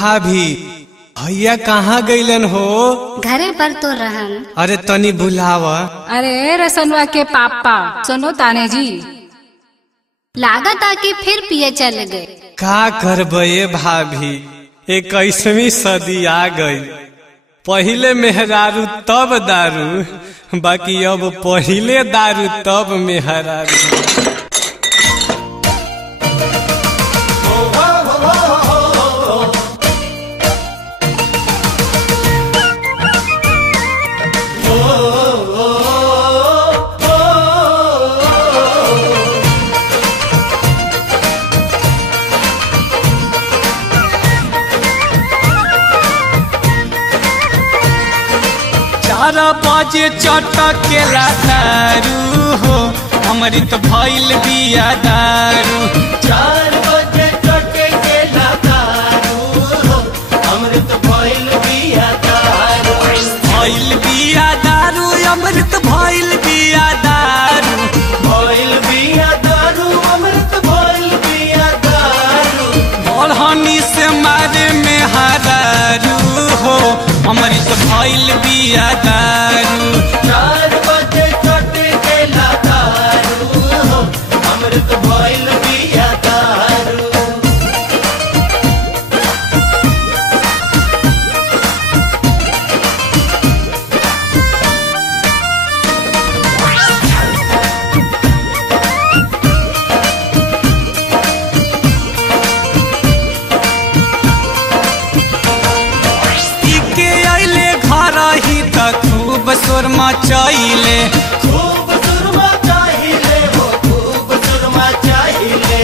भाभी भैया कहाँ गईलन हो? घरे पर तो रहन। अरे तनी बुलावा। अरे रसनवा के पापा सुनो ताने जी, लागत आके फिर पिए चल गए। का करबे भाभी, 21वीं सदी आ गई। पहिले मेहरारू तब दारू, बाकी अब पहिले दारू तब मेहरारू। बजे चटकेला दारू हो, हमारी तो भइल बिया दारू। 4 बजे चटकेला दारू हो, हमारी तो भइल बिया दारू। भइल बिया दारू, अमृत भइल बिया दारू। भइल बिया दारू, अमृत भइल बिया दारू। बढ़नी से मारे में हरारू हो, हमारी तो भइल बिया दारू। 4 बजे चटकेला दारू हो, अमृत भइल बिया दारू। खूब सुर मचाइले, खूब सुरमा चाहिले हो, खूब सुरमा चाहिले।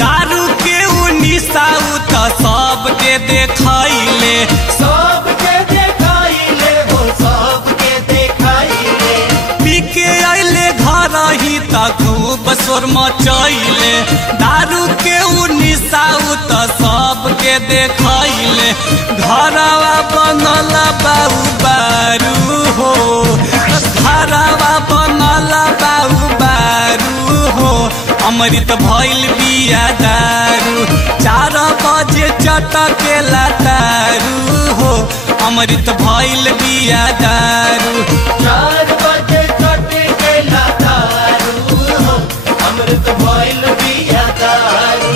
दारू के निशाऊ तो सबके देखाइले। सबके देखाइले हो, सबके देखाइले। पी के अइले घर ही तो खूब सुर मचाइले। दारू के निशाऊ तो सबके देखाइले। घरवा बनल बाऊ बारू हो, घरवा बनल बाऊ बारू हो, अमृत भइल बिया दारू। 4 बजे चटकेला दारू हो, अमृत भइल बिया दारू। 4 बजे चटकेला दारू हो, अमृत भइल बिया दारू।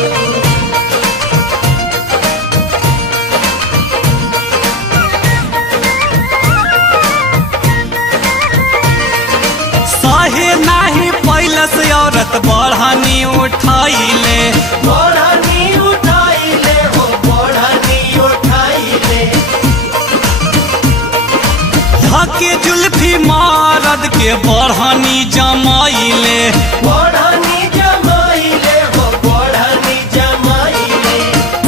सहे नाही पहले से औरत बढ़नी उठाइले। बढ़नी उठाइले हो, बढ़नी उठाइले। धके जुल्फी मारद के बढ़नी जमाइले। बढ़नी जमाइले हो, बढ़नी जमाइले।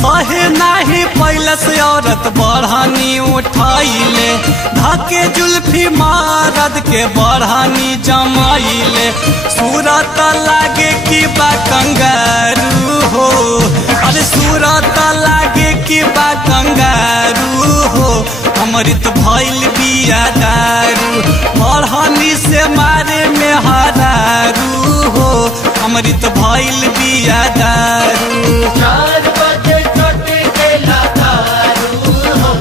सहे नाही पहले से औरत बढ़नी उठाइले। धके जुल्फी मारद के बढ़नी जमाइले। सूरत लागे कि बा कंगारू हो, अरे सूरत लागे कि बा कंगारू हो, अमृत भइल बिया दारू। बढ़नी से मारे में हरारू हो, अमृत भइल बिया दारू। 4 बजे चटकेला दारू हो,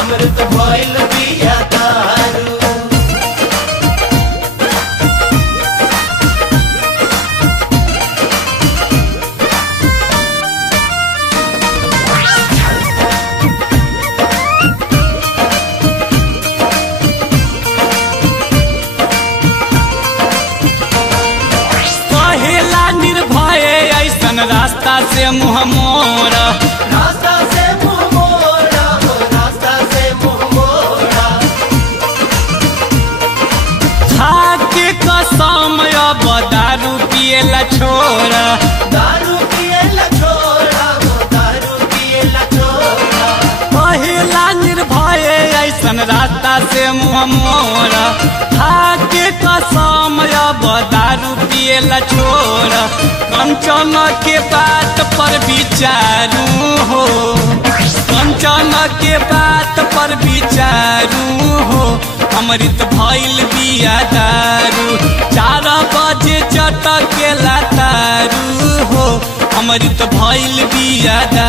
अमृत भइल बिया दारू। कहेला निर्भय ऐसन रास्ता से मुँह मोरा। रास्ता से मुँह मोड़ा हो, रास्ता से मुँह मोड़ा। खाके कसम अब दारू पिएला छोरा। दारू पिएला छोड़ा हो, दारू पिएला छोड़ा। कहेला निर्भय ऐसन रास्ता से मुँह मोरा। खाके कसम अब दारू पिएला छोरा। कंचन के बात पर विचारू हो, कंचन के बात पर विचारू हो, अमृत भइल बिया दारू। 4 बजे चटकेला दारू हो, हमारी तो भइल बिया दारू।